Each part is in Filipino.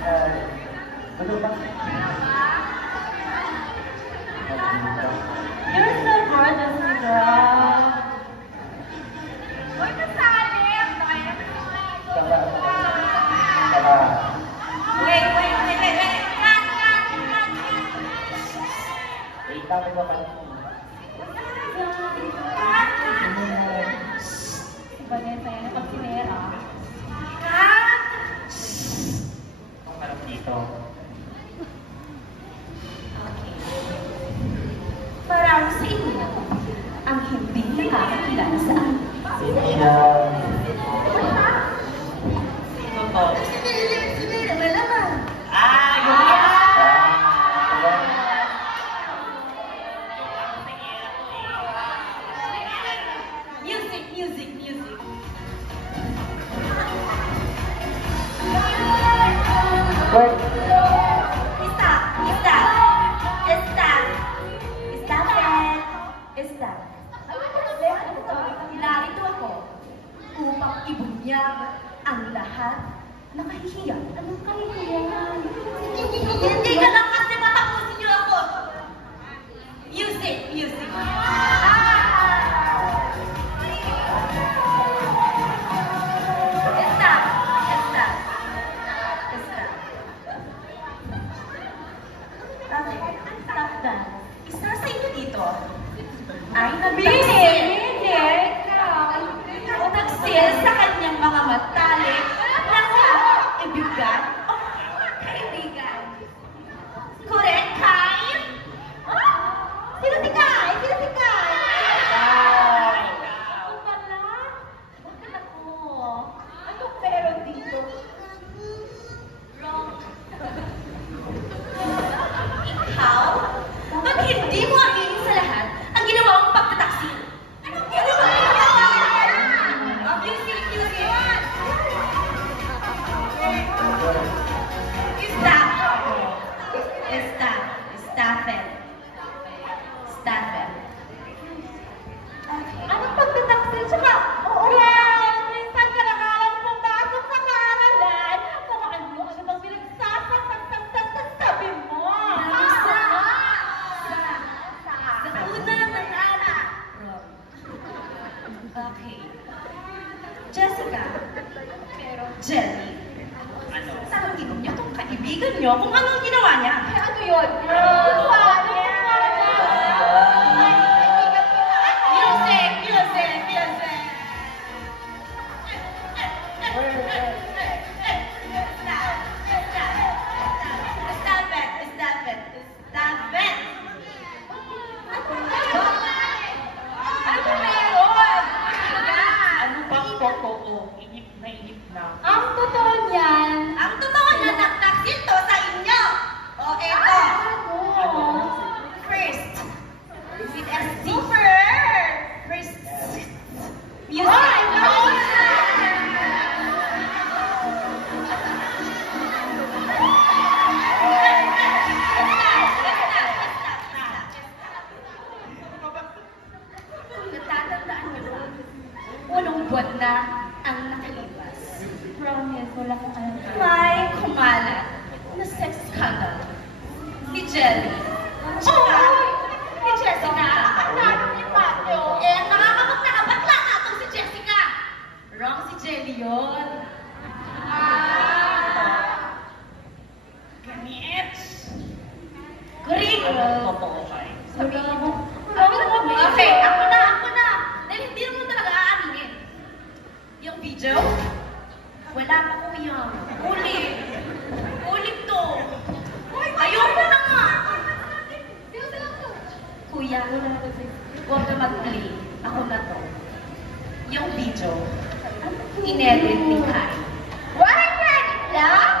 Ano ba? You're so gorgeous, Miguel. Uy, kasali! Wait. Wait, tapos ba pala? Si Vanessa yan, pag sinera. Ang harap dito. Para sa inyo, ang hindi nakakakilala sa akin. Sino siya? Sino to? Wala naman. Music. Wait. Narito ako upang ibunyag ang lahat na kahihiyan. Anong kahihiyan? Hindi ka lang kasi matapusin niyo ako. Music. Stop that. Isa sa inyo dito ay nagtaksil sa kanyang mga matalik na kaibigan o kaibigan. Correct, Kai? Sino si Kai? Ang pala? Bakit ako? Anong meron dito? Wrong. Ikaw? Ba't hindi mo aminin sa lahat ang ginawa mong pagtataksil? Anong ginawa mo? Music. Stop it. Anong pagtataksil? Tsaka, minsan ka lang alam pumasok sa kaaralan. Mga ano bang pinagsasabi mo? Sa una ng ana. Okay. Jessica. Pero Jelly. Ano? Tanungin niyo tong kaibigan niyo kung anong ginawa niya. Ano yun? Ang totoo niyan, nagtaksil to sa inyo. O, eto. First, with a super first music. Natatandaan niyo, 8 buwan na ang nakalipas. Promise, wala kang alam. May kumalat na sex scandal. Si Jelly. Tsaka, si Jessica. Ang lalo ni Patio. Nakakapagtakabakla nga itong si Jessica. Wrong si Jelly yun. Ganit. Correct. Totoo kayo. Sabihin mo. Okay, ako na. Dahil hindi mo talaga aaminin. Yung video, wala pa ko yan. Ulit to. Ayoko na nga. Kuya, huwag ka mag-play. Ako na to. Yung video, in-edit ni Kai. What? Lang?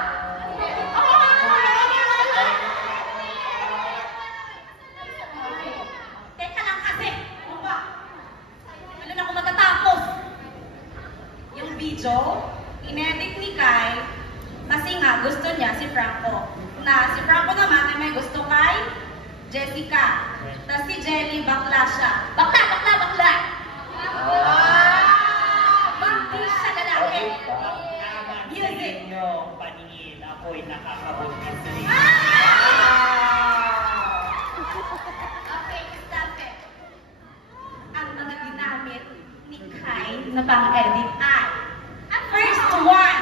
Teka lang kasi. Wala na ako matatapos. Yung video, in-edit ni Kai kasi nga gusto niya si Franco. Na si Franco naman ay may gusto kay Jessica. Tapos si Jelly, bakla siya. Bakla! Bakla siya lalaki. Naman sa inyong paningin, ako'y nakakita. Sabon history. Okay, stop it. Ang mga ginamit ni Kai na pang-edit ay first one.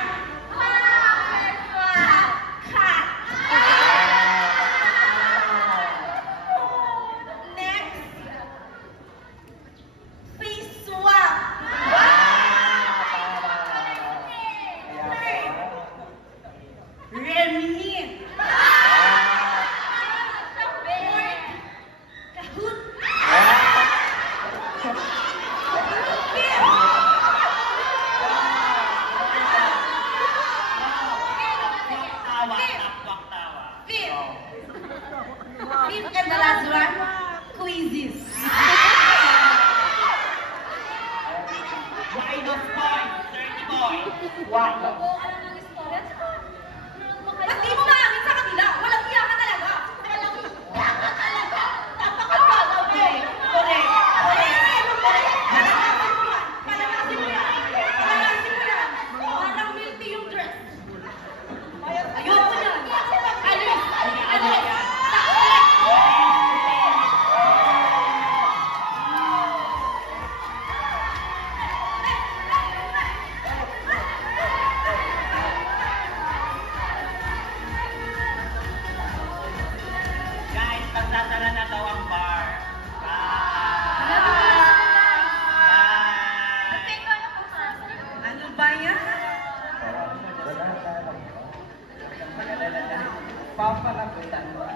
Cut. Next. Face swap. Third. Remnant. Fourth. Kahoot. Tawa, takwak tawa. Fifth and the last one, quizzes. Minus point, 30 points. Ba't di mo maamin sa kanila? Walang iya ka talaga. Walang iya ka talaga. Napakagalaw eh. Correct. Palamasin mo yan. Parang milky yung dress. Ayoko yan. Alis. Guys, magsasara na daw ang bar. Bye! Ano ba yan? Papalagutan mo.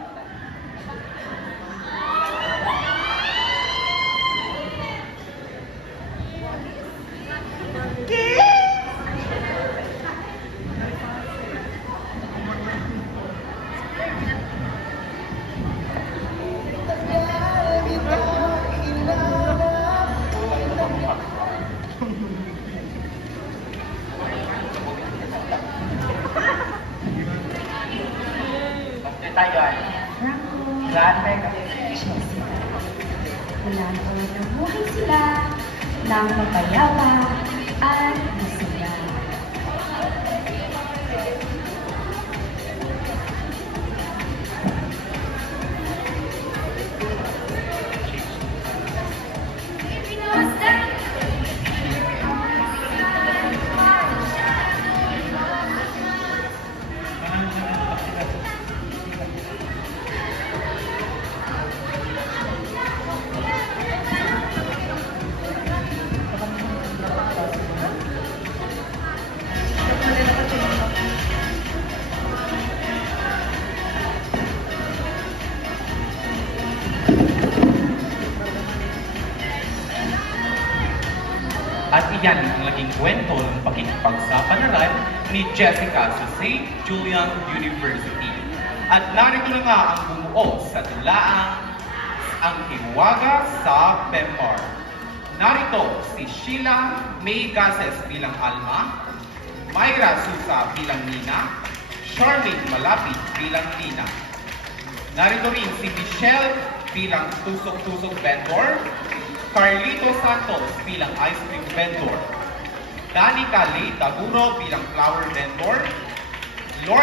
Tayo ay. Grande ka. Nanood ng buhay sila ng mapayapa at masaya. At iyan ang naging kwento ng pakikipagsapalaran ni Jessica sa St. Julian University. At narito na nga ang bumuo sa tulaang ang hiwaga sa PEMAR. Narito si Sheila May Gases bilang Alma, Myra Susa bilang Nina, Charmaine Malapit bilang Lina. Narito rin si Michelle bilang tusok-tusok vendor, Carlito Santos bilang ice cream vendor, Danica Lee Taguro bilang flower vendor, Lord